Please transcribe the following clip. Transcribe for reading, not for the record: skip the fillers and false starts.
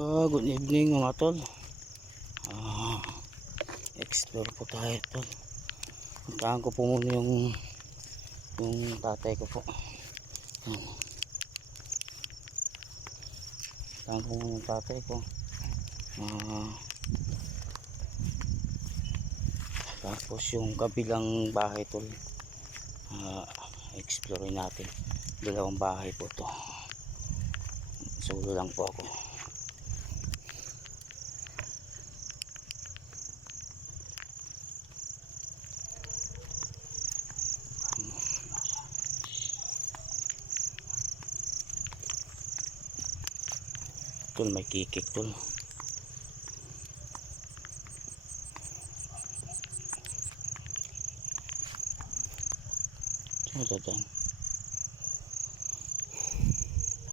Good evening mga tol. Explore po tayo tol. Puntahan ko po muna yung tatay ko po. Yan. Puntahan ko muna yung tatay ko. Tapos yung kabilang bahay tol. Explore natin. Dalawang bahay po to. Solo lang po ako. Tol, may kikik tol. Ano to dyan?